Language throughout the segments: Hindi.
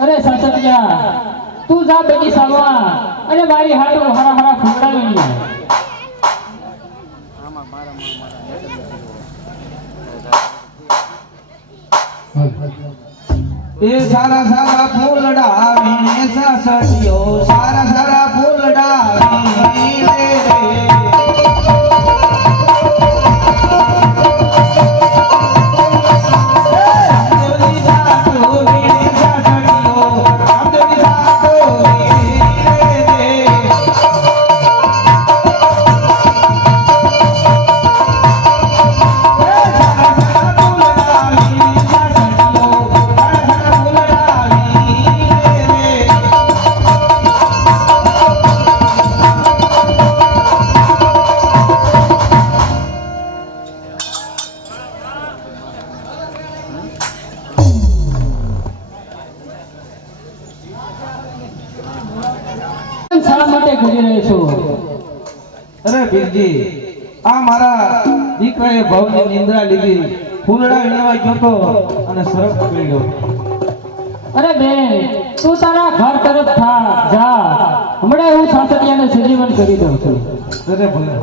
અરે સાસરિયા તું જા બગીચામાં અને મારી હાટુ હરા હરા ફૂંકડાવી લે એ સારા સારા ફૂલડા આવીને સાસરિયો સારા સારા ફૂલડા આવીને રે અરે બીરજી આ મારા દીકરાએ ભવની નિંદ્રા લીધી ફૂલડા વીણવા ગયો તો અને સરસ પકડી અરે બેન તું તારા ઘર તરફ થા જા હમણાં હું સાસરિયાને સજીવન કરી દઉં છું અરે ભલે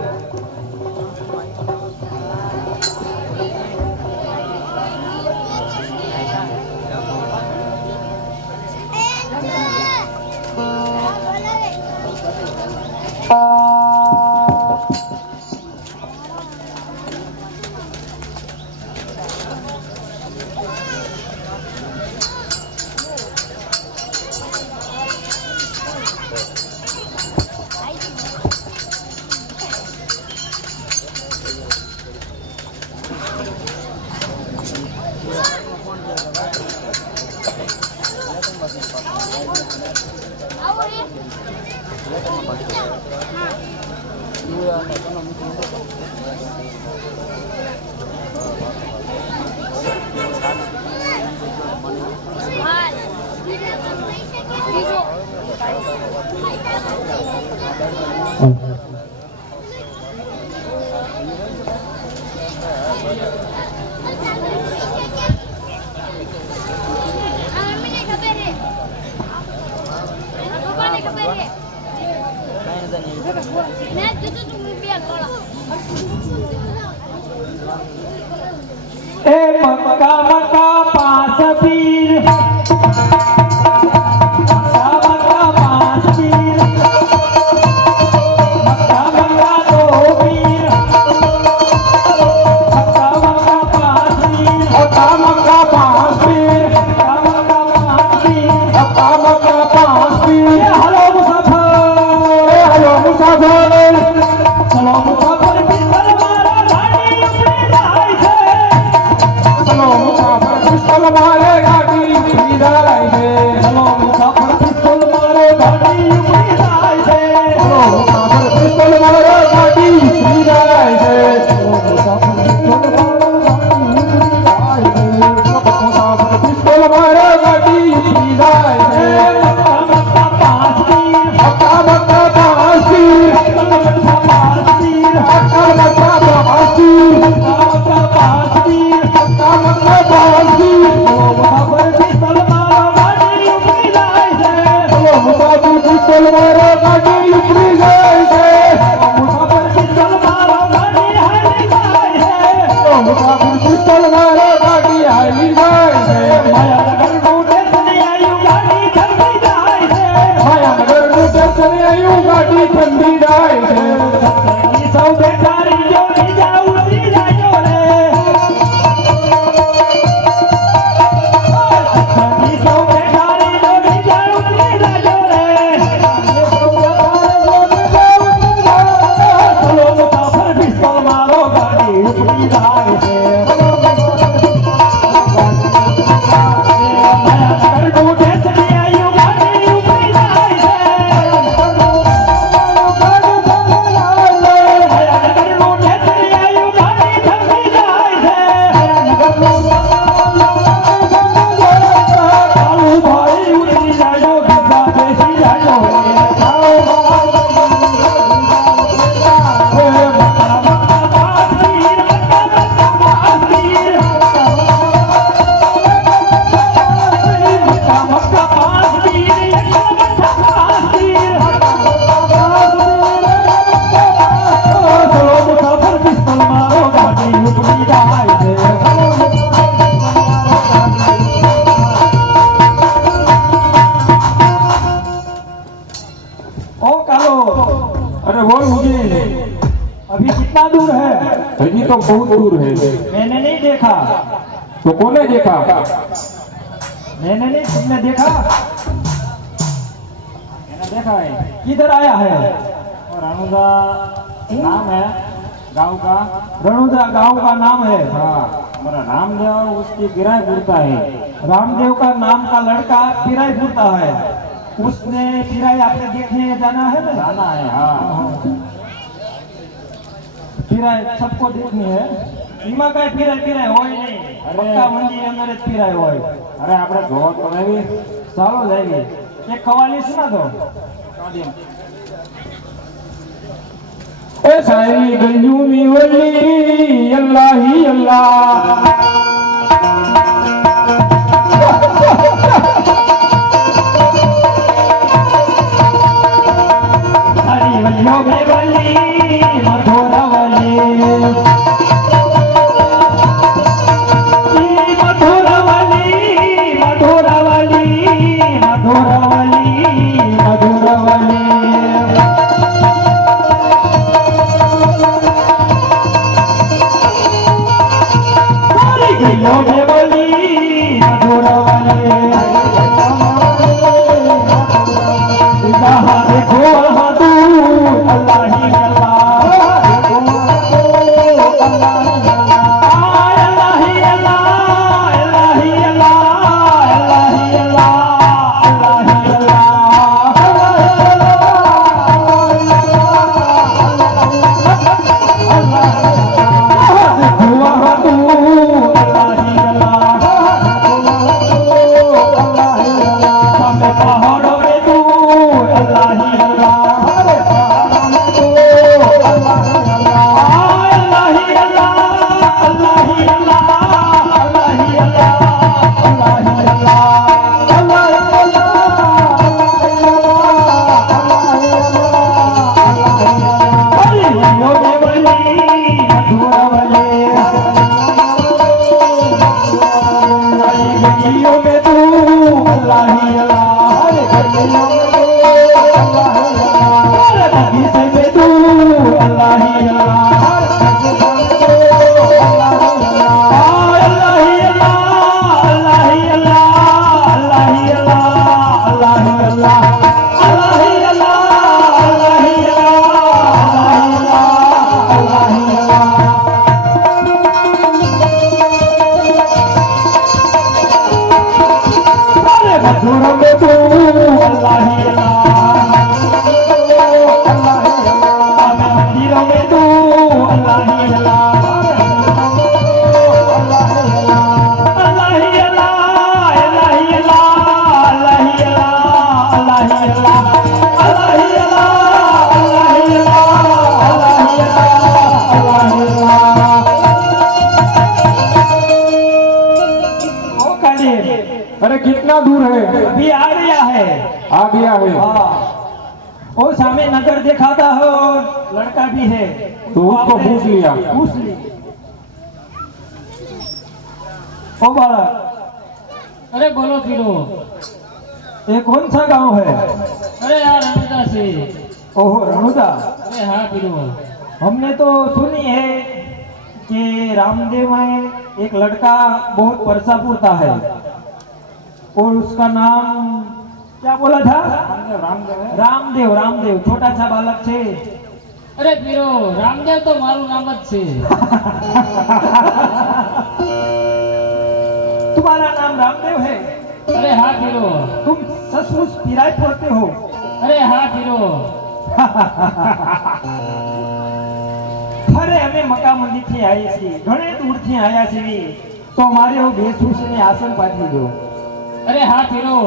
ए मक्का मक्का पास पीर Maria, अरे बोल मुझे, अभी कितना दूर है? अभी तो बहुत दूर है। मैंने नहीं देखा। तो कौने देखा? मैंने नहीं, तुमने देखा? मैंने देखा है। किधर आया है? रणुदा नाम है गांव का। रणुदा गांव का नाम है। हाँ, मेरा रामदेव उसकी किराए पूरता है। रामदेव का नाम का लड़का किराए पूरता है। उसने किराए आपने देखने जाना है ना? जाना है। हाँ, किराए सबको देखनी है। ઈમાં કાંઈ પીરાય હોય નહીં. પક્કા મંદિર અંદર જ પીરાય હોય. અરે આપણે જોવા તો આવી. ચાલો જાવી. એક કવાલી સુના દો. ए साई गंजूमी वली अल्लाह ही अल्लाह। हरी वलियो बेवली मधुरा वली अरे कितना दूर है? अभी आ गया है। आ गया है। हाँ, और सामने नगर दिखाता है और लड़का भी है। तो उसको पूछ लिया। पूछ ली। ओ बालक, अरे बोलो फिरो। ये कौन सा गांव है? अरे यार रणुदा से। ओहो रणुदा। अरे हाँ फिरो। हमने तो सुनी है कि रामदेव में एक लड़का बहुत परसा पूरता है और उसका नाम क्या बोला था? रामदेव। रामदेव। रामदेव छोटा सा बालक छे। अरे फिरो रामदेव तो मारू नाम ज छे। तुम्हारा नाम रामदेव है? अरे हाँ फिरो। तुम सचमुच किराए पड़ते हो? अरे हाँ फिरो। अरे અમે મકા મંદિરથી આવીએ છીએ, ઘણે દૂરથી આવ્યા છીએ, તો મારે એવું બેસુશીને આસન પાથરી દો. अरे हाँ फिरो।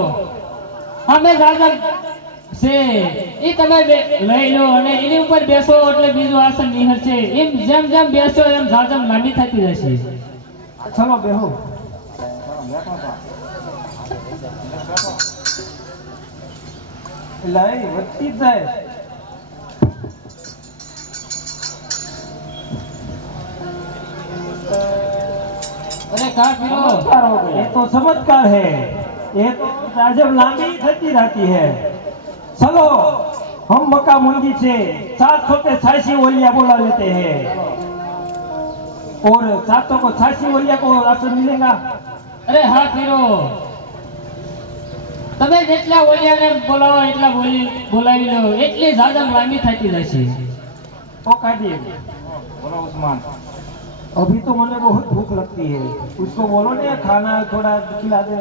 અમે જાજમ છે એ તમે લઈ લો અને એની ઉપર બેસો એટલે બીજું આસન નિહર છે. એમ જેમ જેમ બેસો એમ જાજમ લાંબી થતી જશે. ચલો બેહો. લઈ વધતી જ જાય. अरे कहा फिरो। चमत्कार हो गया। ये तो चमत्कार है, ये तो जब लंबी थती रहती है। चलो हम मक्का मंडी से 786 ओलिया बोला लेते हैं और 786 ओलिया को राशन मिलेगा। અરે હા પીરો, તમે જેટલા ઓલિયાને બોલાવો એટલા બોલાવી લો, એટલી જાજમ લાંબી થતી જશે। ओ कादिर बोलो उस्मान, अभी तो मुझे बहुत भूख लगती है, उसको बोलो ना खाना थोड़ा खिला दे।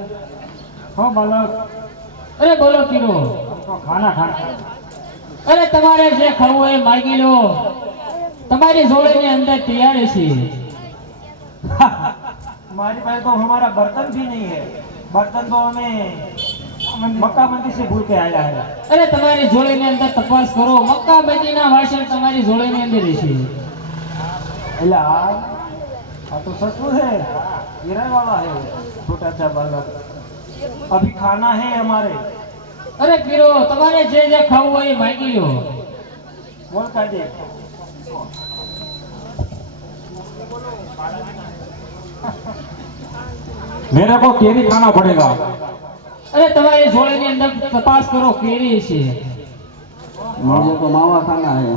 हाँ बालक, અરે બોલો પીરો, हमको खाना खाना। અરે તમારે જે ખાવું હોય એ માગી લો, તમારી જોડેની અંદર તૈયાર છે। हमारे पास तो हमारा बर्तन भी नहीं है, बर्तन तो हमें मक्का मंडी से भूल के आया है। અરે તમારી જોડેની અંદર તપાસ કરો, મક્કા મદીના વાસણ તમારી જોડેની અંદર રહેશે। अला हाँ तो सचमुच है, गिराए वाला है छोटा सा बालक। अभी खाना है हमारे। અરે પીરો, તમારે જે ખાવું હોય એ માગી લો। बोल कादिर, मेरे को केरी खाना पड़ेगा। અરે તમારી જોડેની અંદર તપાસ કરો, કેરી છે। मुझे तो मावा खाना है।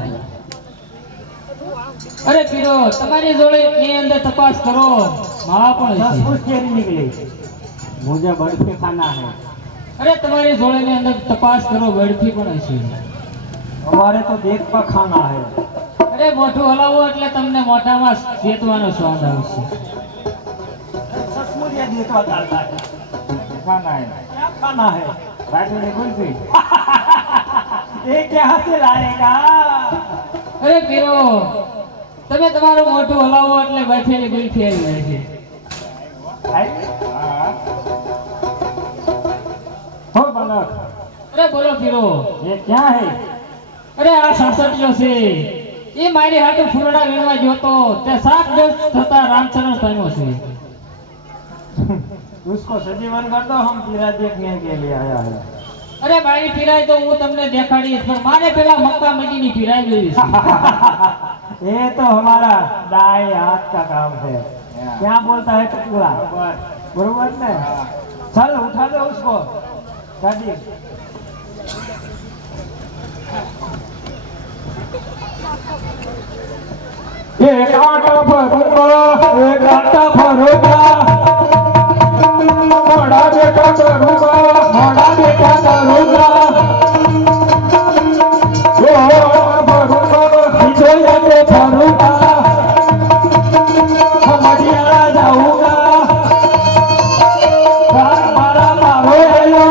અરે પીરો, તમારી જોડેની અંદર તપાસ કરો, માવા પણ છે। सचमुच केरी निकली। मुझे बर्फी खाना है। અરે તમારી જોડેની અંદર તપાસ કરો, બરફી પણ છે। हमारे तो देख का खाना है। અરે મોઢું હલાવો એટલે તમને મોઢામાં શેતવાનો સ્વાદ આવશે। सचमुच ये देख का डालता है। खाना है। क्या खाना है? राजू ने कुल्फी। ये क्या से लाएगा? અરે પીરો, તમે તમારું મોઢું હલાવો એટલે બફેલી ગુલ્ફી આવી જાય છે। हो बालक, અરે બોલો પીરો, ये क्या है? અરે આ સાસટીયો છે, એ મારી હાટુ ફૂલડા વીણવા ગયો તો તે 7 દિવસ થતા રામચરણ થયો છે। उसको सजीवन कर दो, हम पीरा देखने के लिए आया है। અરે મારી પીરાય તો હું તમને દેખાડીશ, પણ મારે પેલા મક્કા મદીની પીરાય જોઈ છે। ये तो हमारा दाएं हाथ का काम है। क्या बोलता है टुकड़ा? बरोबर ने? चल उठा दो उसको। कादिर, एक आटा भरूंगा, एक आटा भरूंगा, मोड़ा बेटा करूंगा, मोड़ा बेटा करूंगा, भरूंगा, खिचोया के भरूंगा, मडिया जाऊंगा, मारा मारो आयो,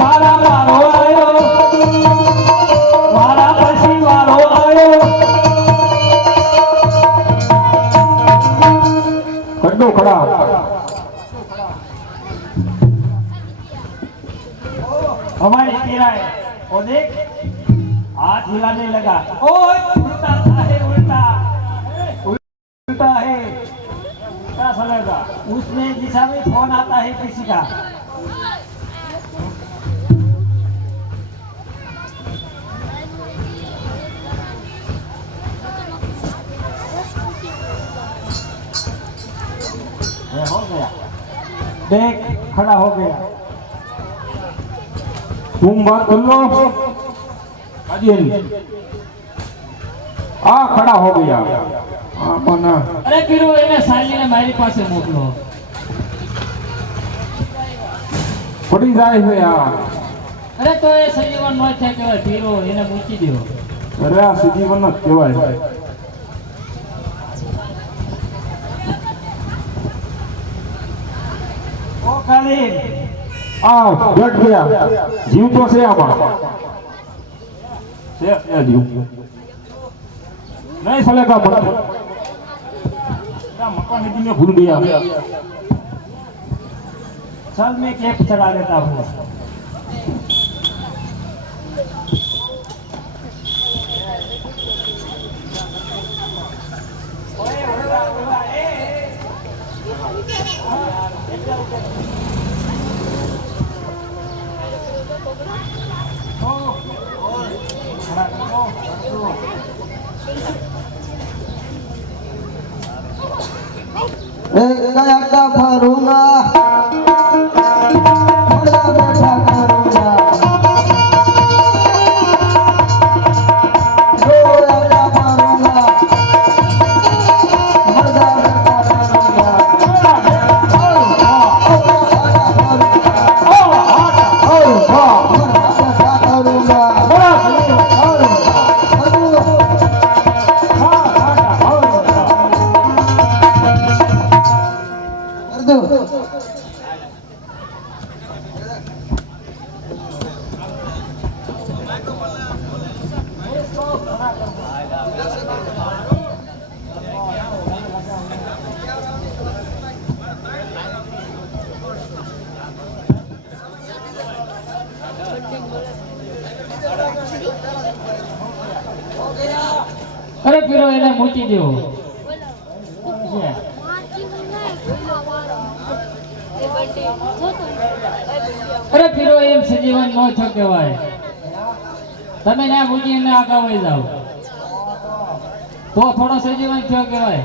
मारा मारो आयो, मारा पसी मारो आयो। खड़ो खड़ा। हमारी पीरा है, वो देख हाथ हिलाने लगा। ओए उल्टा है, उल्टा उल्टा है, उल्टा चलेगा। उसमें दिशा में फोन आता है किसी का। ये हो गया, देख खड़ा हो गया। तुम बात कर लो। अजील आ खड़ा हो गया। मना અરે પીરો, એને સાલીને મારી પાસે મોકલો। पड़ी जाए है यार। અરે તો એ સંજીવન ન થાય કહેવાય પીરો, એને મૂકી દો। अरे आ सजीवन न केवाय। ओ कालीन आ बैठ गया। जीव तो से आमा से या जीव नहीं चलेगा। मक्का नदी में भूल गया। चल मैं केप चढ़ा देता हूँ। एक आटा भरूंगा, मोड़ा बेटा करूंगा, અરે પીરો એને મૂકી દો. અરે પીરો એમ સજીવન નો છો કહેવાય. તમે ના મૂકીને આગળ વહી જાઓ તો થોડો સજીવન થયો કહેવાય.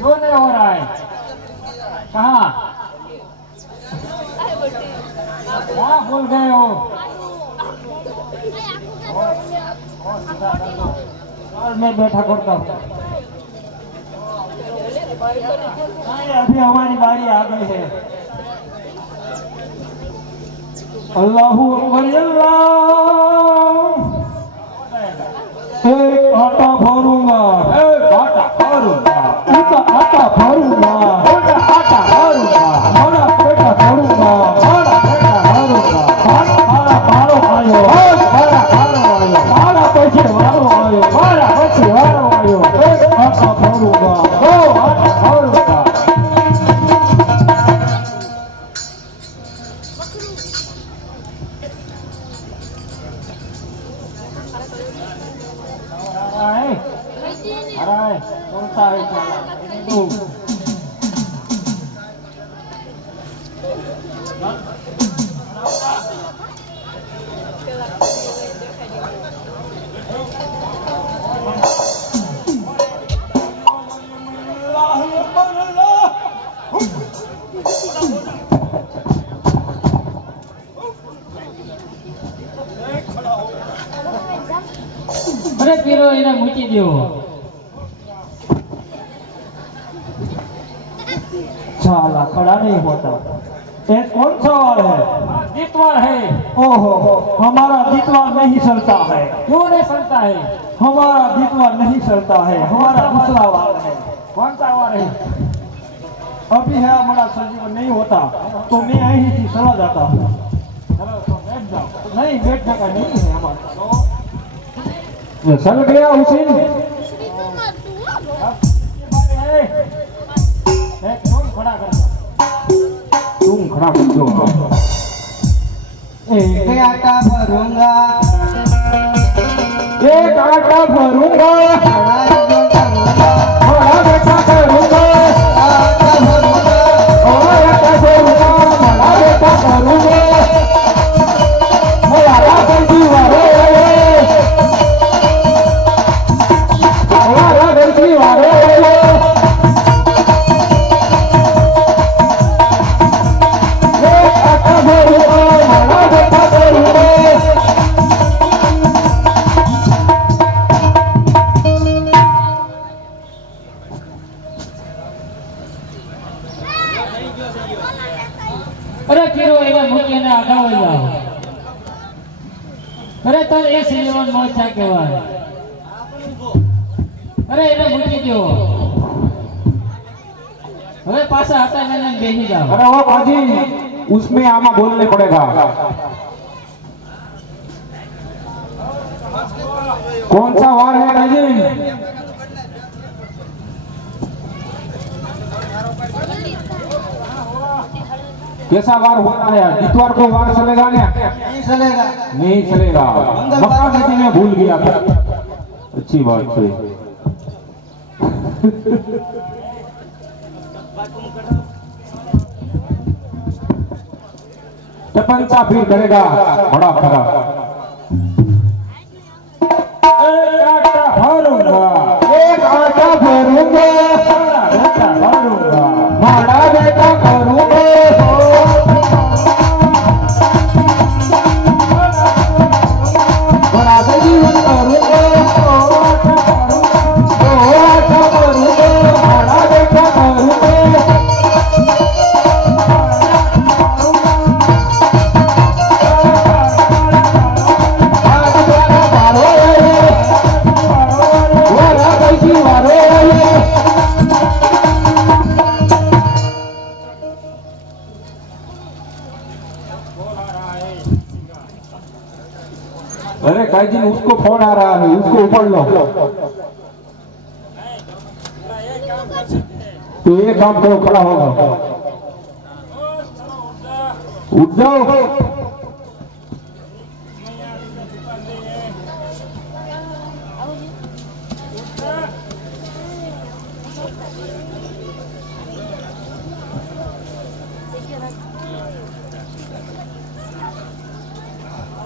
क्यों नहीं हो रहा है? कहाँ क्या भूल गए हो? और मैं बैठा करता हूँ. अभी हमारी बारी आ गई है. अल्लाहू अकबर अल्लाह. एक आटा भरूंगा, एक आटा भरूंगा, उसका आटा भरूंगा, उसका आटा भरूंगा, बड़ा पेटा भरूंगा, बड़ा पेटा भरूंगा, बड़ा भारो आयो, बड़ा भारो आयो, बड़ा पैसे वारो आयो, बड़ा पैसे वारो आयो. एक आटा भरूंगा, दो आटा भरूंगा. अरे बोलता है तू. અરે પીરો એને મૂકી દો. साला खड़ा नहीं होता. ये कौन सा वार है? दितवार है. ओहो, हमारा दितवार नहीं चलता है. क्यों नहीं चलता है? हमारा दितवार नहीं चलता है. हमारा दूसरा वार है. कौन सा वार है? अभी है हमारा सजीवन नहीं होता तो मैं यहीं से चला जाता हूँ. चलो तो बैठ जाओ. नहीं बैठने का नहीं है हमारा. चल गया हुसैन. तुम खड़ा कर दो. एक आटा भरूंगा, एक आटा भरूंगा, बड़ा बेटा करूंगा, आटा भरूंगा, बड़ा बेटा करूंगा, बड़ा बेटा करूंगा. हमारा गलती वाले, हमारा गलती वाले. અરે પીરો એને મૂકીને આગળ વહી જાઓ. અરે તો એ સજીવન નો છો કહેવાય. અરે એને મૂકી દો. હવે પાછા હતા એને બેસી જાઓ. अरे वो बाजी उसमें आमा बोलने पड़ेगा. कौन सा वार है राजीव? कैसा वार होता है? इतवार को वार चलेगा ना? नहीं चलेगा. नहीं चलेगा. मक्का नदी में भूल गया था. अच्छी बात है. टपंचा फिर करेगा बड़ा खरा. एक आटा भरूंगा, एक आटा भरूंगा, बड़ा बेटा भरूंगा, बड़ा बेटा करूंगा, बड़ा जीवन करूंगा, दो आटा करूंगा, बड़ा बेटा करूंगा. अरे काजी उसको फोन आ रहा है, उसको ऊपर लो. तो ये काम करो, खड़ा होगा. उठ जाओ.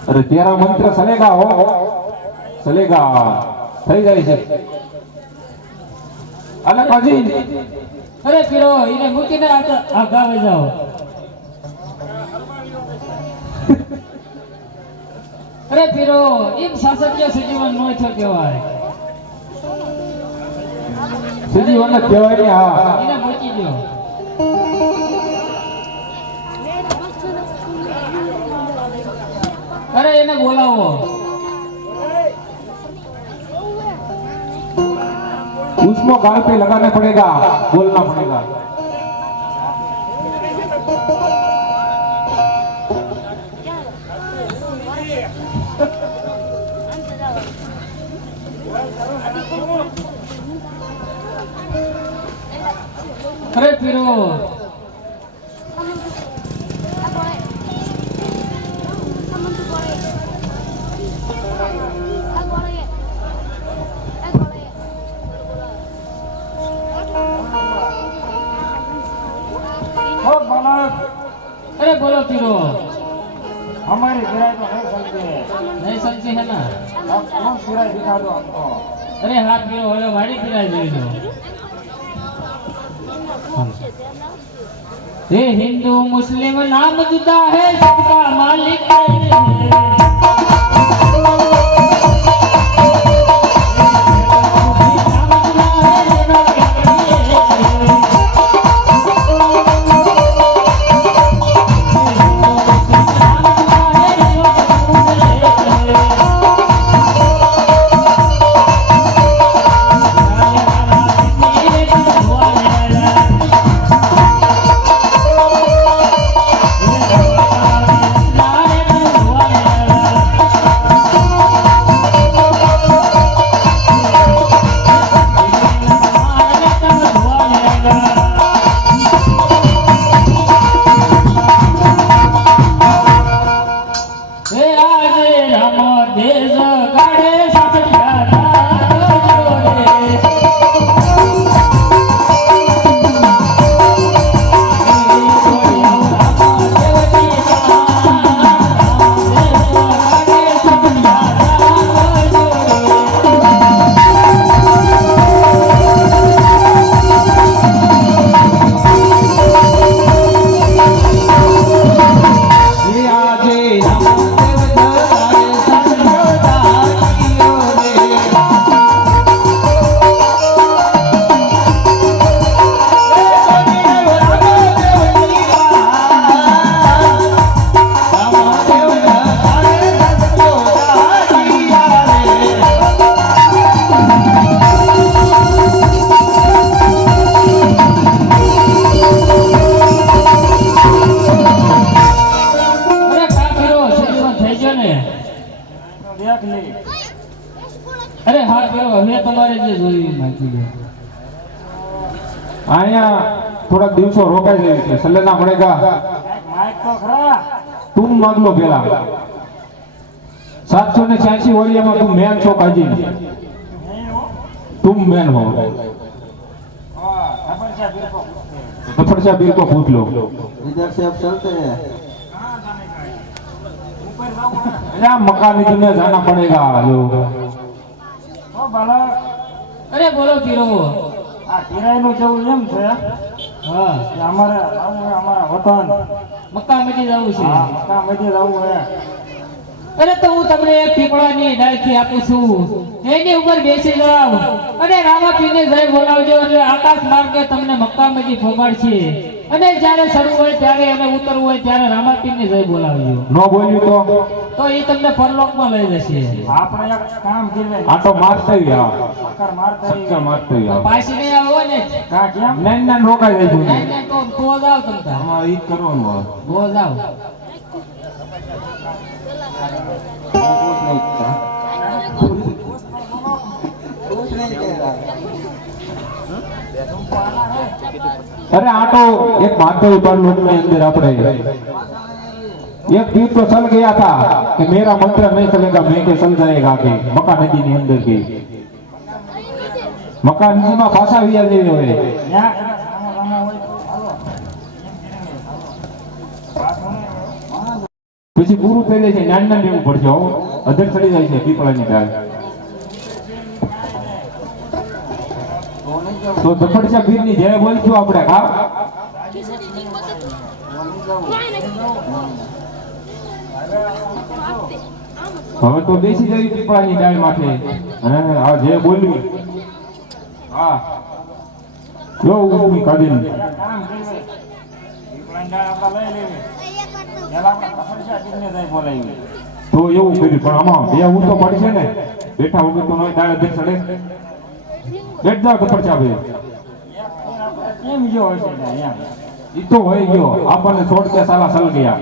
अरे तेरा मंत्र चलेगा हो चलेगा થઈ જાય છે અલગ હજી અરે પીરો એને મૂકીને આ ગાવે જાઓ. અરે પીરો એમ શાસકીય સજીવન નો થયો કહેવાય. સજીવન જ કહેવાય ને હા એને મૂકી દો. અરે એને બોલાવો. उसको गाल पे लगाना पड़ेगा बोलना पड़ेगा અરે પીરો ओ बालक, अरे बोलो पीरो. हमारी गिराई तो नहीं समझे। नहीं समझी है ना. अब कौन गिराई दिखा दो हमको। अरे हाथ पीरो वाले वाड़ी पिराई दे दो. ये हिंदू मुस्लिम नाम जुदा है सबका मालिक है. अरे हाँ करो હવે તમારે જે જોયું નાખી દો. અહીંયા થોડા દિવસો રોકાઈ જાય છે સલેના પડેગા माइक तो खरा। तुम मांग लो पेला 786 वरिया में तुम मैन छो काजी नहीं हो। तुम मैन हो हाँ, तपस्या बिल को पूछते हैं। तपस्या बिल को पूछ लो इधर से अब चलते हैं. कहाँ जाने का है? ऊपर जाओ ना। यहाँ मकान नीति में जाना पड़ेगा लोग ओ बालक, અરે બોલો પીરો. આ કિરાયનું જેવું એમ છે હા કે અમારે આવું છે, અમારા વતન મક્કા મદી જવું છે. હા મક્કા મદીને જવું છે. અરે તો હું તમને એક પીપળાની ડાળખી આપું છું એની ઉપર બેસી જાવ અને રામાપીરને જય બોલાવજો એટલે આકાશ માર્ગે તમને મક્કા મદી પહોંચાડશે અને જ્યારે ચડવું હોય ત્યારે અને ઉતરવું હોય ત્યારે રામાપીરને જય બોલાવજો. નો બોલ્યું તો એ તમને પરલોકમાં લઈ જશે. આપણે એક કામ કરીએ આટો મારતા ગયા ચક્કર મારતા ચક્કર મારતા તો ગયા પાછી નહીં આવો ને કા કેમ નૈન નૈન રોકાઈ જાય છે નહીં નહીં તો જાવ તમે આમાં ઈ જ કરવાનું હોય. બો જાવ. कुछ नहीं कह रहा. अरे आटो एक माधव पर लोक में अंदर अपने एक तीर तो चल गया था कि मेरा मंत्र नहीं चलेगा मैं के चल जाएगा के मक्का नदी के अंदर के मक्का नदी में भाषा भी आ गई है ત્યાં રામા હોય તો હાલો એમ કરીને હાલો વાત પછી પૂરું થઈ જાય છે નાન નાન લેવું પડશે હો અધર ચડી જાય છે પીપળાની ડાળ તો દફડશા પીરની જય બોલશું આપણે હા હવે તો બેસી જઈ પીપળાની ડાળ માથે અને આ જે બોલ્યું હા લો ઉમી કાઢીને કામ કર્યું પીપળાની ડાળ આપણે લઈ લેવી પહેલા આપણે દફડશા પીરને જાય બોલાવી તો એવું કર્યું પણ આમાં બે હું તો પડશે ને બેઠા વગર તો નહીં ડાળ અધર ચડે બેઠ જાવ દફડશા ભાઈ કેમ ગયો હશે ત્યાં ઈ તો હોય ગયો આપણને છોડ કે સાલા સલ ગયા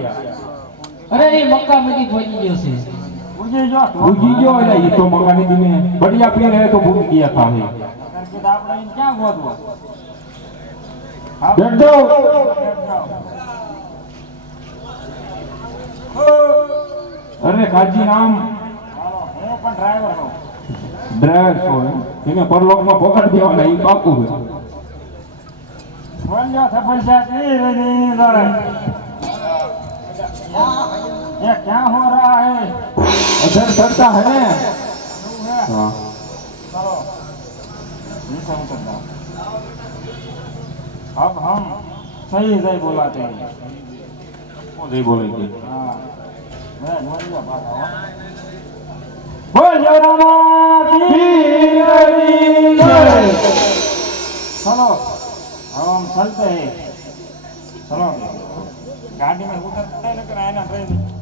અરે એ મક્કા મદી પહોંચી ગયો છે પૂજી જો ભૂગી ગયો એટલે ઈ તો મકાની દીને બઢિયા પીને તો ભૂગી ગયા था આપણે એને ક્યાં ગોતવા બેઠ જાઓ અરે કાજી નામ હાલો હું પણ ડ્રાઈવર છું ડ્રાઈવર છો એને પરલોકમાં પકડ દેવાના ઈ પાકું છે બોલ્યો દફડશા પીર ની દોરે ये क्या हो रहा है अधर चढ़ता है ना हाँ चलो नीचे उतर जाओ अब हम सही सही बोलाते हैं वो नहीं बोलेंगे हाँ मैं बोलिए बात आओ बोल चलो अब हम चलते हैं चलो गाड़ी में उतर लेकर आए ना ट्रेन